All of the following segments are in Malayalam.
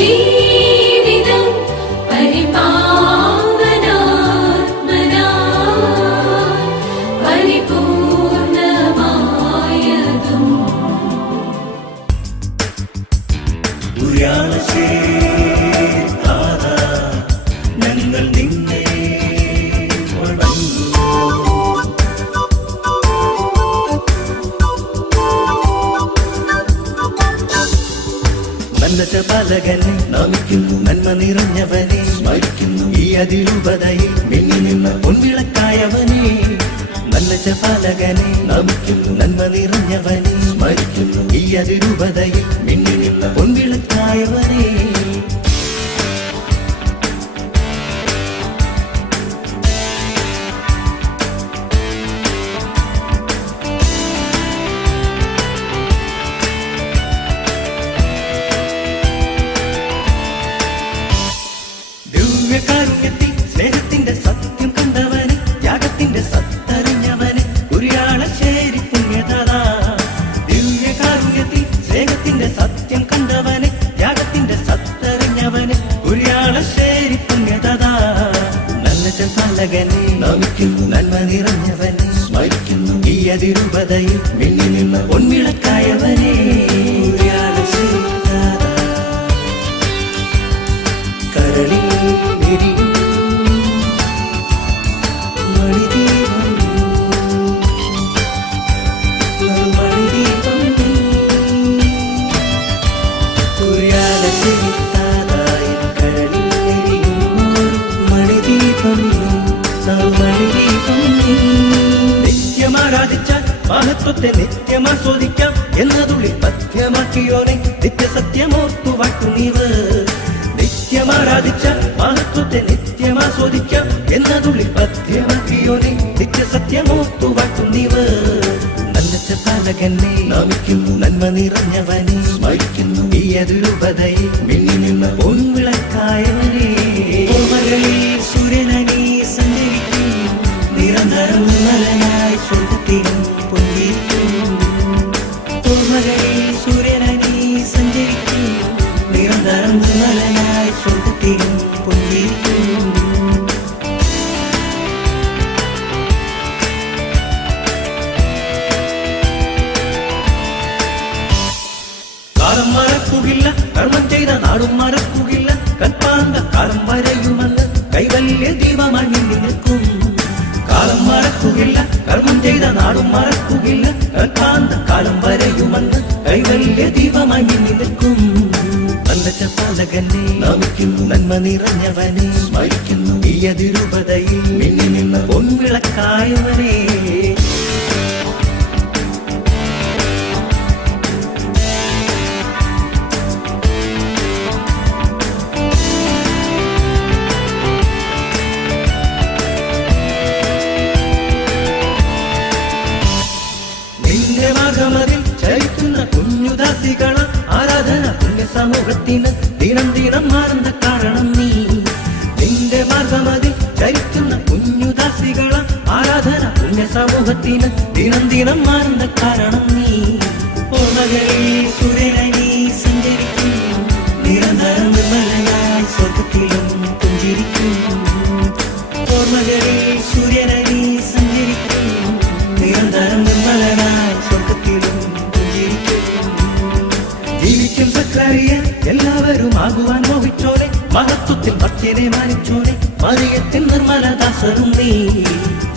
ജീവിതം പരിപൂർണമായതും ഞങ്ങൾ നിന്നെ നല്ല പാലകനെ നമിക്കുന്നു, നന്മ നിറഞ്ഞവനെ സ്മരിക്കുന്നു. ഈ അതിരൂപതയിൽ മിന്നി നിന്ന പൊൻവിളക്കായവനെ നല്ല പാലകനെ നമിക്കുന്നു, നന്മ നിറഞ്ഞവനെ സ്മരിക്കുന്നു. ഈ അതിരൂപതയിൽ മിന്നി നിന്ന പൊൻവിളക്കായവനെ ദിവ്യകാരുണ്യത്തിൽ സ്നേഹത്തിന്റെ സത്യം കണ്ടവന്, ത്യാഗത്തിന്റെ സത്തറിഞ്ഞവന്, കുരിയാളശ്ശേരി പുണ്യദാതാ. ദിവ്യകാരുണ്യത്തിൽ സ്നേഹത്തിന്റെ സത്യം കണ്ടവന്, ത്യാഗത്തിന്റെ സത്തറിഞ്ഞവന്, കുരിയാളശ്ശേരി പുണ്യദാതാ. നല്ല പാലകനെ നമിക്കുന്നു, നന്മ നിറഞ്ഞവനെ സ്മരിക്കുന്നു. ഈ അതിരൂപതയിൽ മിന്നി നിന്ന പൊൻവിളക്കായവനെ കരളിൽ എരിയും മണിദീപം മണിദീപം സൂര്യാലസിത്താതായി കരളിൽ എരിയും മണിദീപം മണിദീപം. നിത്യമാരാധിച്ച മഹത്വത്തെ നിത്യമാസ്വദിക്കാം എന്നതുള്ളിൽ പഥ്യമാക്കിയോനെ നിത്യസത്യമോർത്തു വാട്ടുന്നീവ്. നിത്യമാരാധിച്ച മഹത്വത്തെ നിത്യമാസ്വദിക്കാം എന്നതുള്ളിൽ പഥ്യമാക്കിയോനെ നിത്യസത്യമോർത്തു വാട്ടുന്നീവ്. നല്ല പാലകനെ നമിക്കുന്നു, നന്മ നിറഞ്ഞവനെ സ്മരിക്കുന്നു. ഈ അതിരൂപതയിൽ മിന്നി നിന്ന പൊൻവിളക്കായവനെ സൂര്യനീ സഞ്ചരിക്കും, നിരന്തരം മലനായി സ്വർഗത്തിലും പൊന്തിരിക്കും. സൂര്യനീ സഞ്ചരിക്കും, നിരന്തരം മലനായി സ്വർഗത്തിലും പൊന്തിരിക്കും. കാലം മറക്കുകില്ല, കർമ്മം ചെയ്ത നാടും മറക്കുകില്ല. കൽപ്പാന്ത കാലം വരെയുമെന്ന് കൈവല്യ ദീപമണി നിൽക്കും. കാലം മറക്കുകില്ല, കർമ്മം ചെയ്ത നാടും മറക്കുകില്ല. കൽപ്പാന്ത കാലം വരെയുമെന്ന് കൈവല്യ ദീപമണി നിൽക്കും. നല്ല പാലകനെ നമിക്കുന്നു, നന്മ നിറഞ്ഞവനെ സ്മരിക്കുന്നു. ഈ അതിരൂപതയിൽ മിന്നി നിന്ന പൊൻവിളക്കായവനെ മാർഗമതിൽ ചരിക്കുന്ന കുഞ്ഞുദാസികള ആരാധന പുണ്യ സമൂഹത്തിന് ദിനം ദിനം മാറുന്ന കാരണം നീ. നിന്റെ മാർഗമതിൽ ചരിക്കുന്ന കുഞ്ഞുദാസികള ആരാധന പുണ്യ സമൂഹത്തിന് ദിനം ദിനം മാറുന്ന കാരണം നീ. ഓർമ്മകളിൽ സൂര്യനീ സഞ്ചരിക്കും, നിരന്തരം നിർമ്മലനായി സ്വർഗത്തിലും പുഞ്ചിരിക്കും. ഓർമ്മകളിൽ സൂര്യനീ സഞ്ചരിക്കും, നിരന്തരം നിർമ്മലനായി സ്വർഗത്തിലും പുഞ്ചിരിക്കും. ജീവിക്കും സക്രാരിയ എല്ലാവരും ആകുവാൻ മോഹിച്ചോനെ, മഹത്വത്തിൽ ഭക്തനെ മാനിച്ചോനെ, മറിയത്തിൽ നിർമ്മലദാസരും നീ.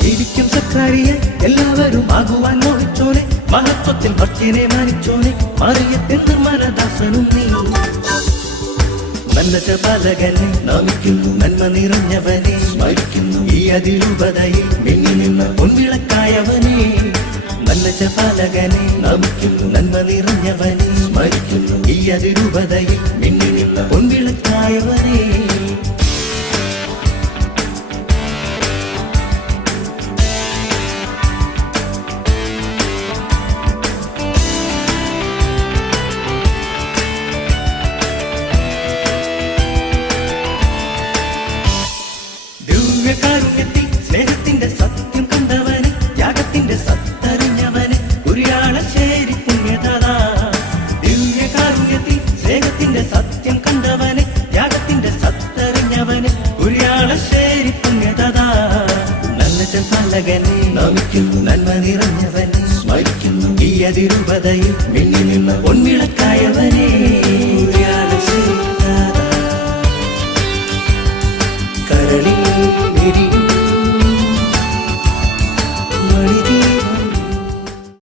ജീവിക്കും സക്രാരിയ എല്ലാവരും ആകുവാൻ മോഹിച്ചോനെ, മഹത്വത്തിൽ ഭക്തനെ മാനിച്ചോനെ, മറിയത്തിൽ നിർമ്മലദാസരും നീ. നല്ല പാലകനെ നമിക്കുന്നു, നന്മ നിറഞ്ഞവനെ സ്മരിക്കുന്നു. ഈ അതിരൂപതയിൽ മിന്നി നിന്ന പൊൻവിളക്കായവനെ നല്ല പാലകനെ നമിക്കുന്നു, നന്മ നിറഞ്ഞവനെ സ്മരിക്കുന്നു. ഈ അതിരൂപതയിൽ മിന്നി നിന്ന പൊൻവിളക്കായവനെ ദിവ്യകാരുണ്യത്തിൽ സ്നേഹത്തിന്റെ സത്യം കണ്ടവന്, ത്യാഗത്തിന്റെ സത്തറിഞ്ഞവന്, കുരിയാളശ്ശേരി പുണ്യദാതാ. ദിവ്യകാരുണ്യത്തിൽ സ്നേഹത്തിന്റെ സത്യം കണ്ടവന്, കുര്യാളശ്ശേരി പുണ്യദാതാ നല്ലചൻ പാലകനെ നമിക്കുന്നു നന്മ നിറഞ്ഞവനെ സ്മരിക്കുന്നു ഈ അതിരൂപതയിൽ മിന്നി നിന്ന് പൊൻവിളക്കായവനെ കുര്യാളശ്ശേരി ദാതാ കരളിൽ